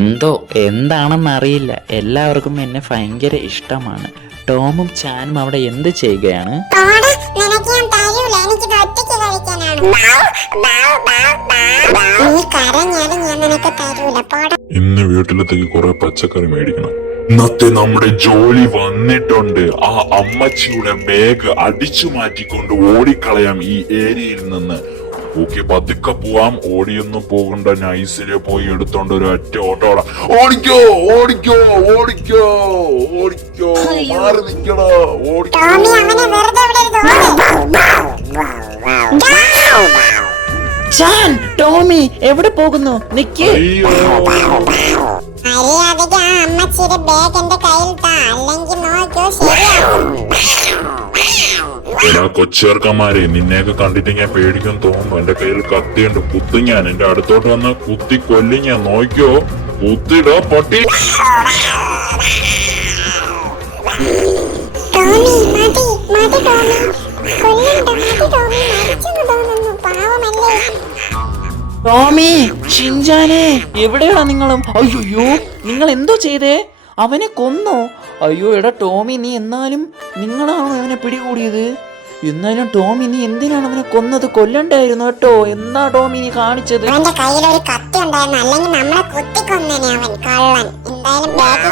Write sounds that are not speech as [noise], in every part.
എന്തോ എന്താണെന്ന് അറിയില്ല. എല്ലാവർക്കും എന്നെ ഭയങ്കര ഇഷ്ടമാണ്. ടോമും ചാനും അവിടെ എന്ത് ചെയ്യുകയാണ്? പോടാ നിനക്ക് ഞാൻ തരൂല. എനിക്കിത് ഒറ്റയ്ക്ക് കഴിക്കാനാണ്. നീ കരഞ്ഞാലും ഞാൻ നിനക്ക് തരൂല. പോടാ. ഇന്ന് വീട്ടിലത്തേക്ക് കുറെ പച്ചക്കറി മേടിക്കണം. ഇന്നത്തെ നമ്മുടെ ജോലി വന്നിട്ടുണ്ട്. ആ അമ്മച്ചിയുടെ ബാഗ് അടിച്ചു മാറ്റിക്കൊണ്ട് ഓടിക്കളയാം ഈ ഏരിയയിൽ നിന്ന്. ഓക്കെ പതുക്കെ പോവാം. ഓടിയൊന്നും പോകണ്ട. നൈസിൽ പോയി എടുത്തോണ്ട് ഒരു അറ്റ ഓട്ടോടാ ഓടിക്കോ ഓടിക്കോ ഓടിക്കോ ഓടിക്കോ. മാറി നിക്കണ ഓടിക്കോ. ടോമി അവനെ വെറുതെ വിടരുത് ചാൻ ടോമി എവിടെ പോകുന്നു? നിക്ക്. അയ്യോ. മര്യാദയ്ക്ക് ആ അമ്മച്ചിയുടെ ബാഗ് എന്റെ കയ്യിൽ താ. അല്ലെങ്കിൽ നോക്കിയോ ശരിയാവും. എടാ കൊച്ചേർക്കന്മാരെ നിന്നെയൊക്കെ കണ്ടിട്ട് ഞാൻ പേടിക്കും തോന്നുന്നു. എന്റെ കയ്യിൽ കത്തിയുണ്ട്. കുത്തി ഞാൻ. എന്റെ അടുത്തോട്ട് വന്ന് കുത്തി കൊല്ലി ഞാൻ. നോക്കിയോ? കുത്തിടോ പൊട്ടി. ടോമി ഷിൻജാനെ എവിടെയാണ് നിങ്ങളും? അയ്യോ നിങ്ങൾ എന്തോ ചെയ്തേ? അവനെ കൊന്നോ? അയ്യോ എടാ ടോമി നീ എന്നാലും നിങ്ങളാണോ അവനെ പിടികൂടിയത്? എന്നാലും ടോമി നീ എന്തിനാണ് അവനെ കൊന്നത്? കൊല്ലണ്ടായിരുന്നു കേട്ടോ. എന്നാ ടോമി നീ കാണിച്ചത്? അവന്റെ കയ്യിൽ ഒരു കത്തി ഉണ്ടായിരുന്നു. അല്ലെങ്കിൽ നമ്മളെ കുത്തിക്കൊന്നേനെ അവൻ. കള്ളൻ. എന്തായാലും ബാഗ്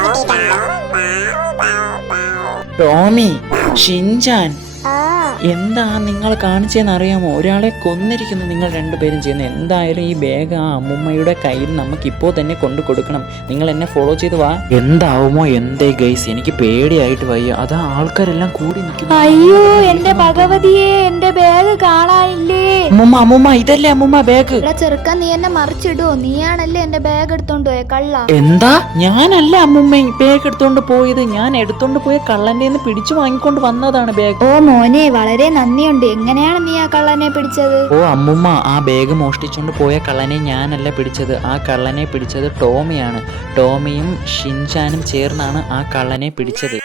ടോമി ഷിൻചാൻ ഓ. എന്താ നിങ്ങൾ കാണിച്ചതെന്ന് അറിയാമോ? ഒരാളെ കൊന്നിരിക്കുന്നു നിങ്ങൾ രണ്ടുപേരും ചെയ്യുന്നത് എന്തായാലും ഈ ബാഗ് ആ അമ്മുമ്മയുടെ കയ്യിൽ നമുക്ക് ഇപ്പോ തന്നെ കൊണ്ടു കൊടുക്കണം. നിങ്ങൾ എന്നെ ഫോളോ ചെയ്ത് വാ. എന്താവുമോ എന്തേ ഗൈസ് എനിക്ക് പേടിയായിട്ട് വയ്യ. അതാ ആൾക്കാരെല്ലാം കൂടി നിൽക്കുന്നു. അയ്യോ എന്റെ ഭഗവതിയെ എന്റെ ബാഗ് കാണാനില്ലേ? അമ്മുമ്മ അമ്മുമ്മ ഇതല്ലേ അമ്മുമ്മ ബാഗ്? ചെറുക്കാൻ ചെറുക്കൻ നീ എന്നെ മറിച്ചിടുവോ നീയാണല്ലേ എന്റെ ബാഗ് എടുത്തോണ്ട് പോയ കള്ള. എന്താ? ഞാനല്ല അമ്മുമ്മ ബാഗ് എടുത്തോണ്ട് പോയത്. ഞാൻ എടുത്തോണ്ട് പോയ കള്ളന്റെ പിടിച്ചു വാങ്ങിക്കൊണ്ട് വന്നതാണ് ബാഗ്. ഓ മോനെ വളരെ നന്ദിയുണ്ട്. എങ്ങനെയാണ് നീ ആ കള്ളനെ പിടിച്ചത്? ഓ അമ്മുമ്മ ആ ബാഗ് മോഷ്ടിച്ചുകൊണ്ട് പോയ കള്ളനെ ഞാനല്ല പിടിച്ചത്. ആ കള്ളനെ പിടിച്ചത് ടോമിയാണ്. ടോമിയും ഷിൻചാനും ചേർന്നാണ് ആ കള്ളനെ പിടിച്ചത്.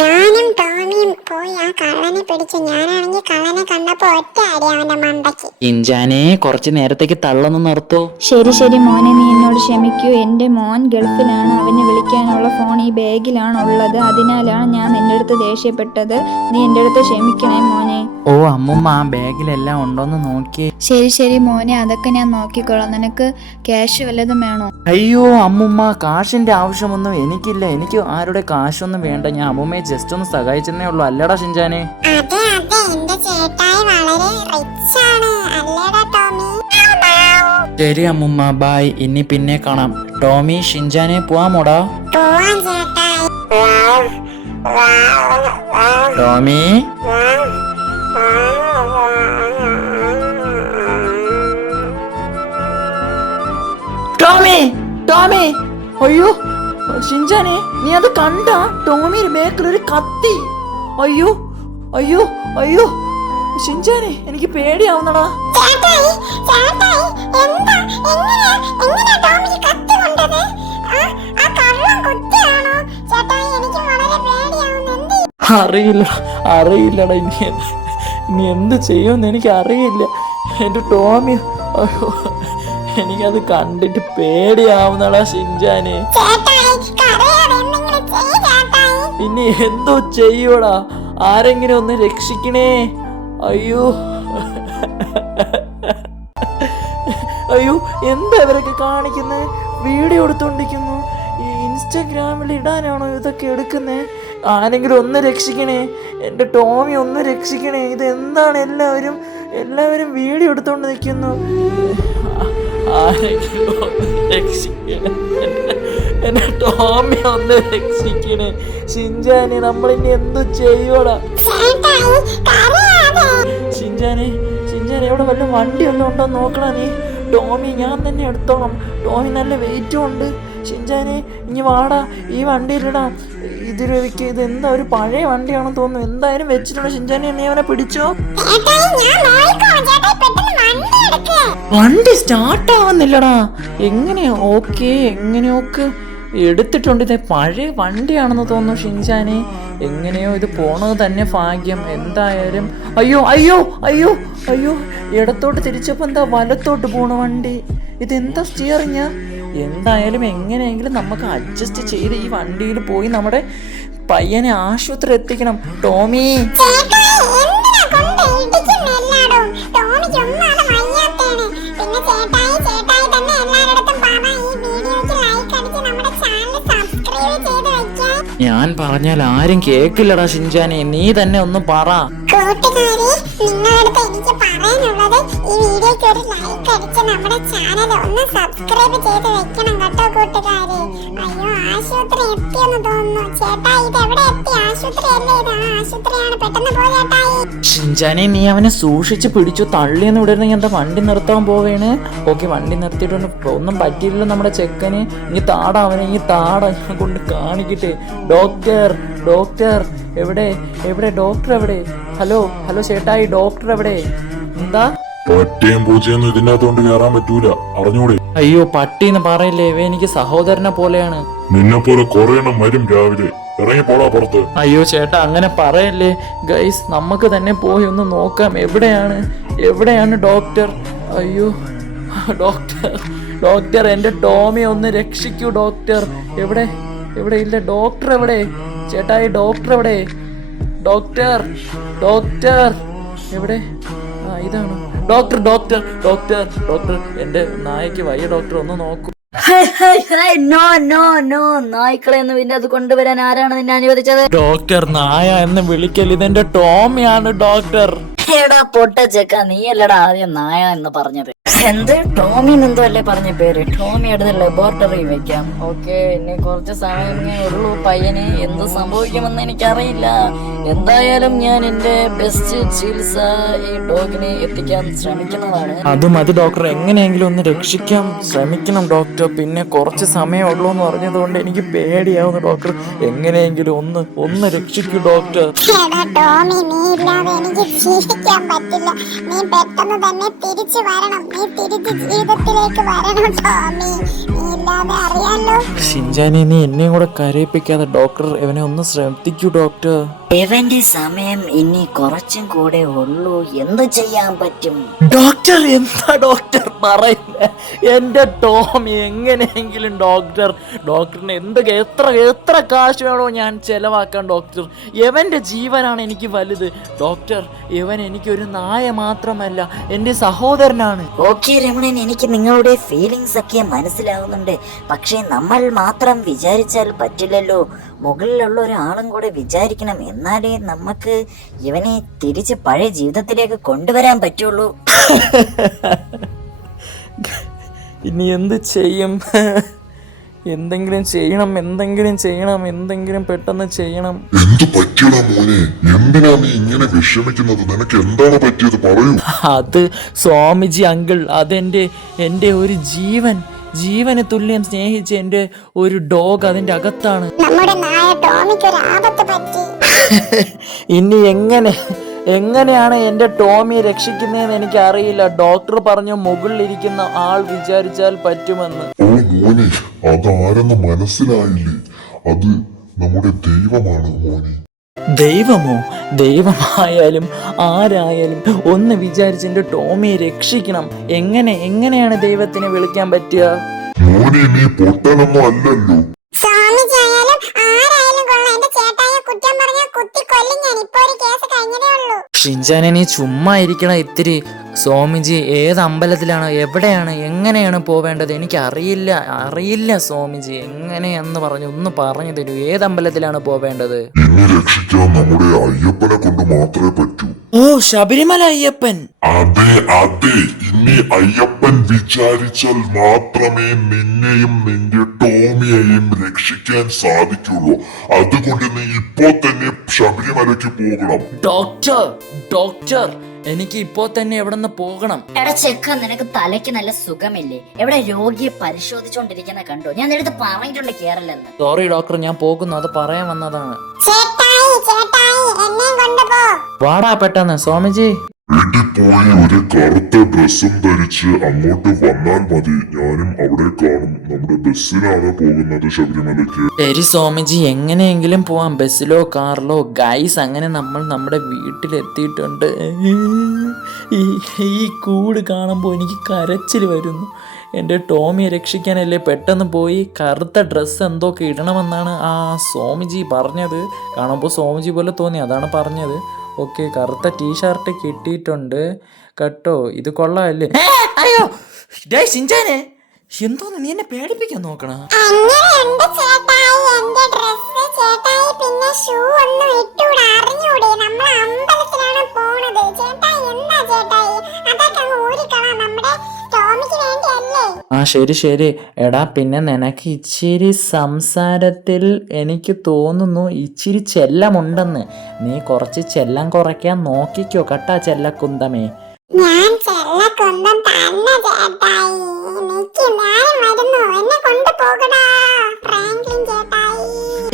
ഞാനും ടോമിയും പോയി ആ കള്ളനെ പിടിച്ചു. ഞാനാണെങ്കിൽ കള്ളനെ കണ്ടപ്പോ ഒറ്റ അടി അവന്റെ മണ്ടയ്ക്ക്. ഇഞ്ചാനെ കുറച്ച് നേരത്തേക്ക് തള്ളൊന്ന് നിർത്തോ. ശരി ശരി മോനെ നീ എന്നോട് ക്ഷമിക്കൂ. എന്റെ മോൻ ഗൾഫിലാണ്. അവനെ വിളിക്കാനുള്ള ഫോൺ ഈ ബാഗിലാണ് ഉള്ളത് അതിനാലാണ് ഞാൻ നിന്റെ അടുത്ത് ദേഷ്യപ്പെട്ടത്. നീ എന്റെ അടുത്ത് ക്ഷമിക്കണേ മോനെ. ഓ അമ്മുമ്മ ആ ബാഗിലെല്ലാം ഉണ്ടോന്ന് നോക്കിയേ. ശരി ശരി മോനെ അതൊക്കെ ഞാൻ നോക്കിക്കോളാം. നിനക്ക് ക്യാഷ് വല്ലതും വേണോ? അയ്യോ അമ്മുമ്മ കാശിന്റെ ആവശ്യമൊന്നും എനിക്കില്ല. എനിക്ക് ആരുടെ കാശൊന്നും വേണ്ട. ഞാൻ അമ്മുമ്മയെ ജസ്റ്റ് ഒന്ന് സഹായിച്ചെന്നേ ഉള്ളൂ. അല്ലടാ ഷിൻചാനെ ഷിൻചാന് ശരി അമ്മുമ്മ ബായ്. ഇനി പിന്നെ കാണാം. ടോമി ഷിൻചാനെ പോവാമോടാ? ടോമി? ടോമി ടോമി. അയ്യോ ഷിൻചാനെ നീ അത് കണ്ട? ടോമിയുടെ ബേക്കിൽ ഒരു കത്തി. അയ്യോ അയ്യോ അയ്യോ. ഷിൻചാനെ എനിക്ക് പേടിയാവുന്നടാ. ചേട്ടായി ചേട്ടായി എന്താ? എങ്ങനെ എങ്ങനെ ടോമി കത്തി കൊണ്ടത് ആ ആ കള്ളം കുത്തിയാണോ? ചേട്ടായി എനിക്ക് വളരെ പേടിയാവുന്നു. എന്ത് അറിയില്ല അറിയില്ലടാ ഇനി എന്ത് ഇനി എന്ത് ചെയ്യുമെന്ന് എനിക്ക് അറിയില്ല. എന്റെ ടോമി അയ്യോ. എനിക്കത് കണ്ടിട്ട് പേടിയാവുന്നടാ ഷിൻചാനെ. ഇനി എന്തോ ചെയ്യൂടാ ആരെങ്കിലും ഒന്ന് രക്ഷിക്കണേ. അയ്യോ. അയ്യോ എന്താ ഇവരൊക്കെ കാണിക്കുന്നത് വീഡിയോ എടുത്തോണ്ടിരിക്കുന്നു. ഈ ഇൻസ്റ്റഗ്രാമിൽ ഇടാനാണോ ഇതൊക്കെ എടുക്കുന്നത് ആരെങ്കിലും ഒന്ന് രക്ഷിക്കണേ. എന്റെ ടോമി ഒന്ന് രക്ഷിക്കണേ. ഇത് എന്താണ് എല്ലാവരും? എല്ലാവരും വീഡിയോ എടുത്തോണ്ട് നിൽക്കുന്നു. ആരെങ്കിലും രക്ഷിക്കണേ എന്നെ ടോമി ഒന്ന് രക്ഷിക്കണേ. ഷിൻജാനെ നമ്മളിനി എന്തു ചെയ്യൂടാ ഷിൻജാനെ ഷിൻജാനെ എവിടെ വല്ല വണ്ടി ഒന്നും ഉണ്ടോ നോക്കണ നീ. ടോമി ഞാൻ തന്നെ എടുത്തോളാം. ടോമി നല്ല വെയിറ്റും ഉണ്ട്. ഷിൻജാനെ ഇനി വാടാ ഈ വണ്ടിയിലിടാം. ഇതിലേക്ക് ഇത് എന്താ ഒരു പഴയ വണ്ടിയാണെന്ന് തോന്നുന്നു. എന്തായാലും വെച്ചിട്ടുണ്ട്. ഷിൻജാനെ നീ അവനെ പിടിച്ചോ? വണ്ടി സ്റ്റാർട്ട് ആവുന്നില്ലടാ. എങ്ങനെയാ? ഓക്കെ എങ്ങനെയൊക്കെ? എടുത്തിട്ടുണ്ട് ഇത് പഴയ വണ്ടിയാണെന്ന് തോന്നുന്നു ഷിൻചാനെ എങ്ങനെയോ ഇത് പോണത് തന്നെ ഭാഗ്യം. എന്തായാലും. അയ്യോ അയ്യോ അയ്യോ അയ്യോ. ഇടത്തോട്ട് തിരിച്ചപ്പോൾ എന്താ വലത്തോട്ട് പോണ വണ്ടി? ഇതെന്താ സ്റ്റിയറിങ് എന്തായാലും എങ്ങനെയെങ്കിലും നമുക്ക് അഡ്ജസ്റ്റ് ചെയ്ത് ഈ വണ്ടിയിൽ പോയി നമ്മുടെ പയ്യനെ ആശുപത്രി എത്തിക്കണം. ടോമി? ടോമിക്ക്. പിന്നെ ചേട്ടായി ഞാൻ പറഞ്ഞാൽ ആരും കേക്കില്ലടാ ഷിൻജാനെ നീ തന്നെ ഒന്ന് പറ. നിങ്ങളടുത്ത് എനിക്ക് പറയാനുള്ളത് ഈ വീഡിയോയ്ക്ക് ഒരു ലൈക്ക് അടിച്ച് നമ്മുടെ ചാനൽ ഒന്ന് സബ്സ്ക്രൈബ് ചെയ്ത് വെക്കണം കേട്ടോ കൂട്ടുകാരെ. അയ്യോ ആശുപത്രി എത്തിയെന്ന് തോന്നുന്നു. ചേട്ടാ ഇത് എവിടെ എത്തി? ആശുപത്രി അല്ലേ ഇത്? ആ ആശുപത്രിയാണ്. പെട്ടെന്ന് പോ ചേട്ടായി. ഷിൻജാനെ നീ അവനെ സൂക്ഷിച്ച് പിടിച്ചു? തള്ളിയെന്ന് വിടരുന്നെങ്കിൽ എന്താ വണ്ടി നിർത്താൻ പോവേണ്? ഓക്കെ വണ്ടി നിർത്തിയിട്ടുണ്ട്. ഒന്നും പറ്റിയില്ലല്ലോ നമ്മുടെ ചെക്കന്. ഇനി താടാ അവനെ. ഇനി താടാ. ഞാൻ കൊണ്ട് കാണിക്കട്ടെ. ഡോക്ടർ ഡോക്ടർ എവിടെ എവിടെ ഡോക്ടർ എവിടെ? ഹലോ ഹലോ ചേട്ടായി ഡോക്ടർ എവിടെ? എന്താ? പട്ടിയും പൂച്ചയൊന്നും ഇതിനകത്തോണ്ട് കയറാൻ പറ്റൂല. അറിഞ്ഞൂടെ? അയ്യോ പട്ടി എന്ന് പറയില്ലേ ഇവ എനിക്ക് സഹോദരനെ പോലെയാണ്. നിന്നെ പോലെ കൊറേ എണ്ണം വരും രാവിലെ. ഇറങ്ങി പോടാ പുറത്ത്. അയ്യോ ചേട്ടാ അങ്ങനെ പറയല്ലേ. ഗൈസ് നമുക്ക് തന്നെ പോയി ഒന്ന് നോക്കാം എവിടെയാണ് എവിടെയാണ് ഡോക്ടർ? അയ്യോ ഡോക്ടർ ഡോക്ടർ എന്റെ ടോമി ഒന്ന് രക്ഷിക്കൂ ഡോക്ടർ. എവിടെ? എവിടെ ഇല്ല? ഡോക്ടർ എവിടെ? ചേട്ടായി ഡോക്ടർ എവിടെ? ഡോക്ടർ ഡോക്ടർ എവിടെ? ആ ഇതാണ്. ഡോക്ടർ ഡോക്ടർ ഡോക്ടർ ഡോക്ടർ എന്റെ നായക്ക് വയ്യ ഡോക്ടർ ഒന്ന് നോക്കൂ. No no no. നായ്ക്കളെ ഒന്നും പിന്നെ അത് കൊണ്ടുവരാൻ ആരാണ് നിന്നെ അനുവദിച്ചത്? ഡോക്ടർ നായ എന്ന് വിളിക്കൽ ഇതെന്റെ ടോമിയാണ് ഡോക്ടർ എടാ പൊട്ട ചെക്ക നീയല്ലടാ ആദ്യം നായ എന്ന് പറഞ്ഞത്. എന്ത്? ടോമി എന്തോ അല്ലേ പറഞ്ഞ പേര്? ടോമി അടുത്ത് ലബോറട്ടറി വെക്കാം. ഓക്കെ ഇനി കുറച്ച് സമയമേ ഉള്ളൂ പയ്യന്. എന്ത് സംഭവിക്കുമെന്ന് എനിക്കറിയില്ല. എന്തായാലും ഞാൻ എന്റെ ബെസ്റ്റ് ചികിത്സ ഈ ഡോഗിനെ എത്തിക്കാൻ ശ്രമിക്കുന്നതാണ്. അത് മതി ഡോക്ടർ എങ്ങനെയെങ്കിലും ഒന്ന് രക്ഷിക്കാൻ ശ്രമിക്കണം ഡോക്ടർ പിന്നെ കുറച്ച് സമയം ഉള്ളൂ എന്ന് പറഞ്ഞതുകൊണ്ട് എനിക്ക് പേടിയാവുന്നു ഡോക്ടർ എങ്ങനെയെങ്കിലും ഒന്ന് ഒന്ന് രക്ഷിക്കൂ ഡോക്ടർ എടാ ടോമി നീ ഇല്ലാതെ എനിക്ക് ജീവിക്കാൻ പറ്റില്ല. നീ പെട്ടെന്ന് തന്നെ തിരിച്ചു വരണം. നീ തിരിച്ച് ജീവിതത്തിലേക്ക് വരണം ടോമി. നീ ഇല്ലാതെ അറിയാലോ. ഷിൻജാനി നീ എന്നെയും കൂടെ കരയിപ്പിക്കാതെ ഡോക്ടർ ഇവനെ ഒന്ന് ശ്രദ്ധിക്കൂ ഡോക്ടർ. ഇവന്റെ സമയം ഇനി കുറച്ചും കൂടെ ഉള്ളൂ. എന്ത് ചെയ്യാൻ പറ്റും? ഡോക്ടർ എന്താ ഡോക്ടർ പറയുന്നത് എന്റെ ടോം എങ്ങനെയെങ്കിലും ഡോക്ടർ. ഡോക്ടറിന് എന്ത് എത്ര എത്ര കാശ് വേണോ ഞാൻ ചെലവാക്കാൻ ഡോക്ടർ. എവന്റെ ജീവനാണ് എനിക്ക് വലുത്. ഡോക്ടർ ഇവൻ എനിക്കൊരു നായ മാത്രമല്ല. എന്റെ സഹോദരനാണ്. ഓക്കെ രമണൻ എനിക്ക് നിങ്ങളുടെ ഫീലിങ്സ് ഒക്കെ മനസ്സിലാവുന്നുണ്ട്. പക്ഷേ നമ്മൾ മാത്രം വിചാരിച്ചാൽ പറ്റില്ലല്ലോ. മുകളിലുള്ള ഒരാളും കൂടെ വിചാരിക്കണം എന്നാലേ നമുക്ക് ഇവനെ തിരിച്ച് പഴയ ജീവിതത്തിലേക്ക് കൊണ്ടുവരാൻ പറ്റുള്ളൂ. [laughs] ഇനി എന്ത് ചെയ്യും? എന്തെങ്കിലും ചെയ്യണം എന്തെങ്കിലും ചെയ്യണം എന്തെങ്കിലും പെട്ടെന്ന് ചെയ്യണം. എന്ത് പറ്റിയടാ മോനെ? എന്തിനാ നീ ഇങ്ങനെ വിഷമിക്കുന്നത്? നിനക്ക് എന്താണ് പറ്റിയത്? പറയൂ. അത് സ്വാമിജി അങ്കിൾ അതെന്റെ എന്റെ ഒരു ജീവൻ. ജീവന് തുല്യം സ്നേഹിച്ച എന്റെ ഒരു ഡോഗ് അതിന്റെ അകത്താണ്. നമ്മുടെ നായ ടോമിക്ക് ഒരു ആപത്ത് പറ്റി. ഇനി എങ്ങനെ എങ്ങനെയാണ് എന്റെ ടോമിയെ രക്ഷിക്കുന്നതെന്ന് എനിക്ക് അറിയില്ല ഡോക്ടർ പറഞ്ഞു മുകളിലിരിക്കുന്ന ആൾ വിചാരിച്ചാൽ പറ്റുമെന്ന്. ഓ മോനെ അതാരെന്ന് മനസ്സിലായില്ലേ? അത് നമ്മുടെ ദൈവമാണ് മോനെ. ദൈവമോ? ദൈവമായാലും ആരായാലും ഒന്ന് വിചാരിച്ച് എന്റെ ടോമിയെ രക്ഷിക്കണം. എങ്ങനെ എങ്ങനെയാണ് ദൈവത്തിനെ വിളിക്കാൻ പറ്റുക? മോനെ നീ പൊട്ടനൊന്നും അല്ലല്ലോ. ഷിൻചാനെ നീ ചുമ്മാ ഇരിക്കണ ഇത്തിരി സ്വാമിജി ഏത് അമ്പലത്തിലാണ് എവിടെയാണ് എങ്ങനെയാണ് പോവേണ്ടത്? എനിക്ക് അറിയില്ല അറിയില്ല സ്വാമിജി എങ്ങനെയെന്ന് പറഞ്ഞു ഒന്ന് പറഞ്ഞു തരൂ. ഏത് അമ്പലത്തിലാണ് പോവേണ്ടത്? രക്ഷിക്കാൻ നമ്മുടെ അയ്യപ്പനെ കൊണ്ട് മാത്രമേ പറ്റൂ. ഓ ശബരിമല അയ്യപ്പൻ. അതെ അതെ. ഇനി അയ്യപ്പൻ വിചാരിച്ചാൽ മാത്രമേ നിന്നെയും നിന്റെ ടോമിയെയും രക്ഷിക്കാൻ സാധിക്കുള്ളൂ. അതുകൊണ്ട് നീ ഇപ്പോ തന്നെ ശബരിമലയ്ക്ക് പോകണം. ഡോക്ടർ ഡോക്ടർ എനിക്ക് ഇപ്പോ തന്നെ എവിടെ നിന്ന് പോകണം? എടാ ചെക്ക നിനക്ക് തലയ്ക്ക് നല്ല സുഖമില്ലേ? എവിടെ രോഗിയെ പരിശോധിച്ചോണ്ടിരിക്കുന്ന കണ്ടോ? ഞാൻ നേരത്തെ പറഞ്ഞിട്ടുണ്ട് കേരളെന്ന് സോറി ഡോക്ടർ ഞാൻ പോകുന്നു. അത് പറയാൻ വന്നതാണ്. ചേട്ടായി ചേട്ടായി എന്നെയും കൊണ്ടുപോ. വാടാ പെട്ടെന്ന്. സ്വാമിജി. വീട്ടിൽ പോയി ഒരു കറുത്ത ഡ്രസ്സും ധരിച്ച് അങ്ങോട്ട് വന്നാൽ മതി. ഞാനും അവിടെ കാണും. നമ്മുടെ ബസ്സിലാണ് പോകുന്നത് ശബരിമലയ്ക്ക്. ശരി സ്വാമിജി എങ്ങനെയെങ്കിലും പോവാം. ബസ്സിലോ കാറിലോ ഗൈസ് അങ്ങനെ നമ്മൾ നമ്മുടെ വീട്ടിലെത്തിയിട്ടുണ്ട്. ഈ ഈ കൂട് കാണുമ്പോൾ എനിക്ക് കരച്ചിൽ വരുന്നു. എന്റെ ടോമിയെ രക്ഷിക്കാനല്ലേ പെട്ടെന്ന് പോയി? കറുത്ത ഡ്രസ്സ് എന്തൊക്കെ ഇടണമെന്നാണ് ആ സ്വാമിജി പറഞ്ഞത്. കാണുമ്പോൾ സ്വാമിജി പോലെ തോന്നി അതാണ് പറഞ്ഞത്. ഓക്കെ കറുത്ത ടീഷർട്ട് കിട്ടിയിട്ടുണ്ട്. കേട്ടോ ഇത് കൊള്ളാമല്ലേ? അയ്യോ ഡേ ഷിൻചാനെ എന്തോന്ന് നീ എന്നെ പേടിപ്പിക്കാൻ നോക്കണ? ചേട്ടായി എന്റെ ഡ്രസ് ചേട്ടായി പിന്നെ ഷൂ ഒന്നും ഇട്ടൂടെ അറിഞ്ഞൂടെ? നമ്മൾ അമ്പലത്തിലാണ് പോണത്. ചേട്ടായി ആ ശരി ശരി. എടാ പിന്നെ നിനക്ക് ഇച്ചിരി സംസാരത്തിൽ എനിക്ക് തോന്നുന്നു ഇച്ചിരി ചെല്ലമുണ്ടെന്ന്. നീ കുറച്ച് ചെല്ലം കുറയ്ക്കാൻ നോക്കിക്കോ കട്ടാ ചെല്ലക്കുന്തമേ. ഞാൻ ഞാൻ എന്നെ ഫ്രാങ്ക്ലിൻ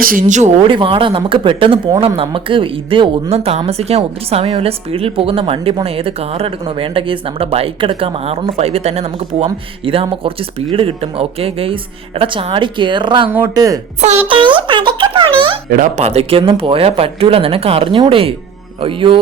ഷിഞ്ചു ഓടി വാടാ നമുക്ക് പെട്ടെന്ന് പോകണം നമുക്ക് ഇത് ഒന്നും താമസിക്കാൻ ഒത്തിരി സമയമില്ല. സ്പീഡിൽ പോകുന്ന വണ്ടി പോകണം ഏത് കാർ എടുക്കണോ വേണ്ട ഗെയ്സ് നമ്മുടെ ബൈക്ക് എടുക്കാം. ആറൊന്ന് ഫൈവിൽ തന്നെ നമുക്ക് പോവാം. ഇതാകുമ്പോൾ കുറച്ച് സ്പീഡ് കിട്ടും. ഓക്കെ ഗെയ്സ് എടാ ചാടി കയറാ അങ്ങോട്ട്. എടാ പതുക്കെ പതുക്കെയൊന്നും പോയാൽ പറ്റൂല. നിനക്ക് അറിഞ്ഞൂടെ? അയ്യോ.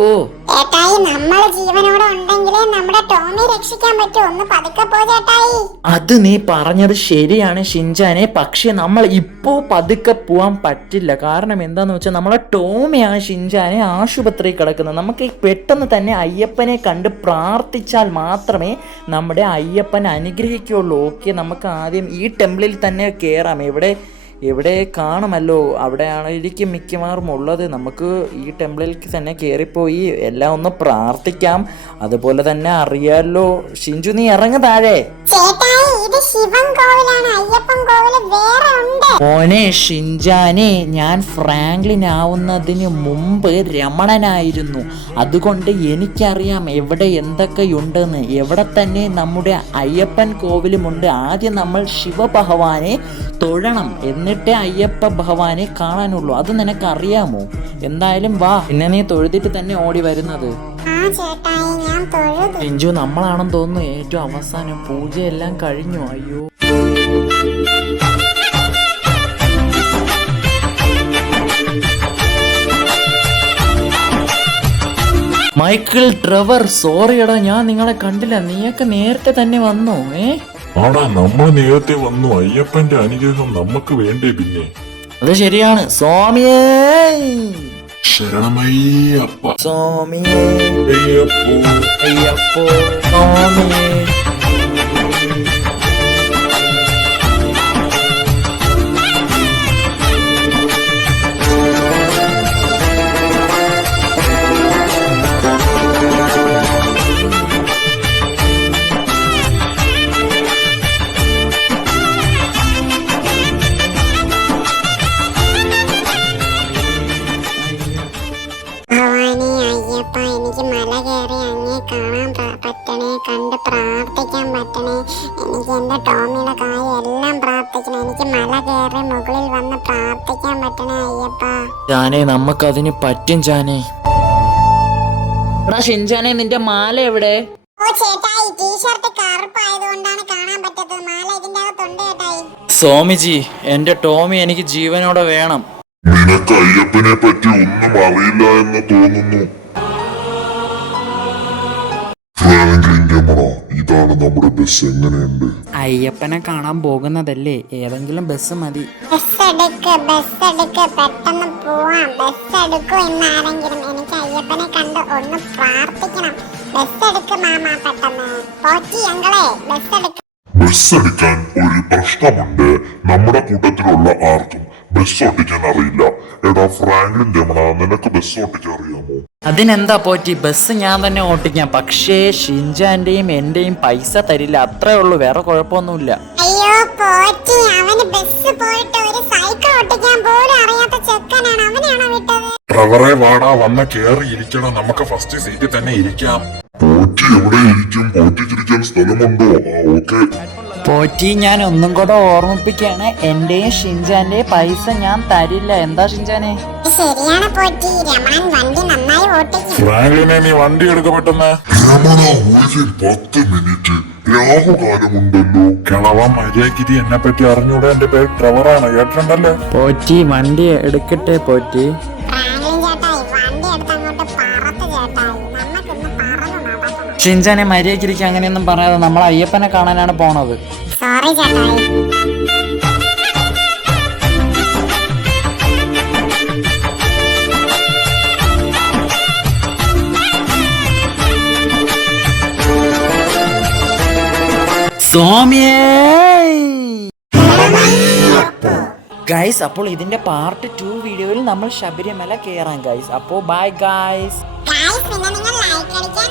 ചേട്ടായി നമ്മൾ ജീവനോടെ ഉണ്ടെങ്കിലേ നമ്മുടെ ടോമി രക്ഷിക്കാൻ പറ്റൂ. ഒന്ന് പതുക്കെ പോ ചേട്ടായി. അത് നീ പറഞ്ഞത് ശരിയാണ് ഷിൻജാനെ. പക്ഷെ നമ്മൾ ഇപ്പോ പതുക്കെ പോവാൻ പറ്റില്ല. കാരണം എന്താന്ന് വെച്ചാൽ നമ്മളെ ടോമിയാണ് ഷിൻജാനെ ആശുപത്രി കിടക്കുന്നത്. നമുക്ക് പെട്ടെന്ന് തന്നെ അയ്യപ്പനെ കണ്ട് പ്രാർത്ഥിച്ചാൽ മാത്രമേ നമ്മുടെ അയ്യപ്പൻ അനുഗ്രഹിക്കുള്ളൂ ഓക്കെ നമുക്ക് ആദ്യം ഈ ടെമ്പിളിൽ തന്നെ കയറാം എവിടെ? എവിടെ കാണുമല്ലോ? അവിടെയായിരിക്കും മിക്കവാറും ഉള്ളത്. നമുക്ക് ഈ ടെമ്പിളിലേക്ക് തന്നെ കയറിപ്പോയി എല്ലാം ഒന്ന് പ്രാർത്ഥിക്കാം. അതുപോലെ തന്നെ അറിയാലോ. ഷിഞ്ചു നീ ഇറങ്ങ താഴെ. ഇത് ശിവൻ കോവിലാണ് അയ്യപ്പൻ കോവിൽ വേറെ ഉണ്ട്. മോനെ ഷിൻജാനെ ഞാൻ ഫ്രാങ്ക്ലിൻ ആവുന്നതിന് മുമ്പ് രമണനായിരുന്നു. അതുകൊണ്ട് എനിക്കറിയാം എവിടെ എന്തൊക്കെയുണ്ടെന്ന്. എവിടെ തന്നെ നമ്മുടെ അയ്യപ്പൻ കോവിലുമുണ്ട്. ആദ്യം നമ്മൾ ശിവഭഗവാനെ തൊഴണം. എന്നിട്ടേ അയ്യപ്പ ഭഗവാനെ കാണാനുള്ളൂ. അത് നിനക്കറിയാമോ? എന്തായാലും വാ എന്നെ നീ തൊഴുതിട്ട് തന്നെ ഓടി വരുന്നത്. ആ ചേട്ടായി ഷിഞ്ചു നമ്മളാണെന്ന് തോന്നുന്നു ഏറ്റവും അവസാനം പൂജയെല്ലാം കഴിഞ്ഞു. അയ്യോ. മൈക്കിൾ ട്രെവർ സോറിയടാ ഞാൻ നിങ്ങളെ കണ്ടില്ല. നീയൊക്കെ നേരത്തെ തന്നെ വന്നു ഏ? ആടാ നമ്മൾ നേരത്തെ വന്നു. അയ്യപ്പന്റെ അനുഗ്രഹം നമുക്ക് വേണ്ടേ പിന്നെ? അത് ശരിയാണ്. സ്വാമിയേ! ശരണമയ്യപ്പ സ്വാമിയേ അയ്യപ്പോ അയ്യപ്പോ സ്വാമിയേ അയ്യപ്പ എനിക്ക് മല കയറി അങ്ങേ കാണാൻ പറ്റണേ കണ്ട് പ്രാർത്ഥിക്കാൻ പറ്റണേ. എനിക്ക് എന്റെ ടോമിയുടെ കാര്യം എല്ലാം പ്രാർത്ഥിക്കണം. എനിക്ക് മല കയറി മുകളിൽ വന്ന് പ്രാർത്ഥിക്കാൻ പറ്റണേ അയ്യപ്പ. ജാനേ നമുക്കതിന് പറ്റും ജാനേ. എടാ ഷിൻജാനെ നിന്റെ മാല എവിടെ? ഓ ചേട്ടായി ടീഷർട്ട് കറുപ്പായതുകൊണ്ടാണ് കാണാൻ പറ്റാത്തത്. മാല ഇതിന്റെ അകത്തുണ്ട് ചേട്ടായി സ്വാമിജി എന്റെ ടോമി എനിക്ക് ജീവനോടെ വേണം. നിനക്ക് അയ്യപ്പനെ പറ്റി ഒന്നും അറിയില്ല എന്ന് തോന്നുന്നു. ഇതാണ് നമ്മുടെ ബസ് എങ്ങനെയുണ്ട്? അയ്യപ്പനെ കാണാൻ പോകുന്നതല്ലേ? ഏതെങ്കിലും ബസ് മതി. ബസ് എടുക്ക് ബസ് എടുക്ക്. പെട്ടെന്ന് പോവാം. ബസ് എടുക്കൂ എന്ന് ആരെങ്കിലും എനിക്ക് അയ്യപ്പനെ കണ്ട് ഒന്ന് പ്രാർത്ഥിക്കണം. ബസ് എടുക്ക് മാമാ പെട്ടെന്ന്. പോറ്റി ഞങ്ങളെ ബസ് എടുക്ക്. ബസ് എടുക്കാൻ ഒരു പ്രശ്നമുണ്ട്. നമ്മുടെ കൂട്ടത്തിലുള്ള ആർക്കും ബസ് ഓട്ടിക്കാൻ അറിയില്ല. എടാ ഫ്രാങ്ക്ലിൻ രമണ നിനക്ക് ബസ് ഓട്ടിക്കാൻ അറിയാമോ അതിനെന്താ പോറ്റി? ബസ് ഞാൻ തന്നെ ഓട്ടിക്കാം. പക്ഷേ ഷിൻജാന്റെയും എന്റെയും പൈസ തരില്ല. അത്രേ ഉള്ളൂ. വേറെ കുഴപ്പമൊന്നുമില്ല. അയ്യോ പോറ്റി. അവന് ബസ് പോയിട്ട് ഒരു സൈക്കിൾ ഓട്ടിക്കാൻ പോലും അറിയാത്ത ചെക്കനാണ്. അവനെയാണോ വിട്ടത്? ഡ്രൈവറെ വാടാ. വന്ന കേറി ഇരിക്കണം. നമുക്ക് ഫസ്റ്റ് സീറ്റിൽ തന്നെ ഇരിക്കാം. പോറ്റി എവിടെ ഇരിക്കും? പോറ്റിക്കിരിക്കാൻ സ്ഥലമുണ്ടോ? ആ ഓക്കെ. പോറ്റി ഞാൻ ഒന്നും കൂടെ ഓർമ്മിപ്പിക്കാണ് എന്റെയും ഷിൻജാന്റെ പൈസ ഞാൻ തരില്ല. എന്താ ഷിൻജാനെ? ശരിയാണ് പോറ്റി. രമണൻ വണ്ടി നന്നായി ഓട്ടിക്കും. ഫ്രാങ്ക്ലിനെ നീ വണ്ടി എടുക്ക പെട്ടെന്ന്. രമണ ഒരു പത്ത് മിനിറ്റ്. രാഹുകാലമുണ്ടല്ലോ കിളവ മര്യാദക്കിരി എന്നെ പറ്റി അറിഞ്ഞൂടെ? എന്റെ പേര് ട്രവറാണ്. കേട്ടിട്ടുണ്ടല്ലോ? പോറ്റി വണ്ടി എടുക്കട്ടെ പോറ്റി. ഷിൻജാനെ മര്യാദക്കിരിക്കുക അങ്ങനെയൊന്നും പറയാതെ നമ്മൾ അയ്യപ്പനെ കാണാനാണ് പോണത്. സോറി ചേട്ടായി ഗൈസ് അപ്പോൾ ഇതിന്റെ പാർട്ട് ടു വീഡിയോയിൽ നമ്മൾ ശബരിമല കേറാം ഗൈസ് അപ്പോൾ ബൈ ഗൈസ് നിങ്ങൾ ലൈക്ക് അടിക്കാൻ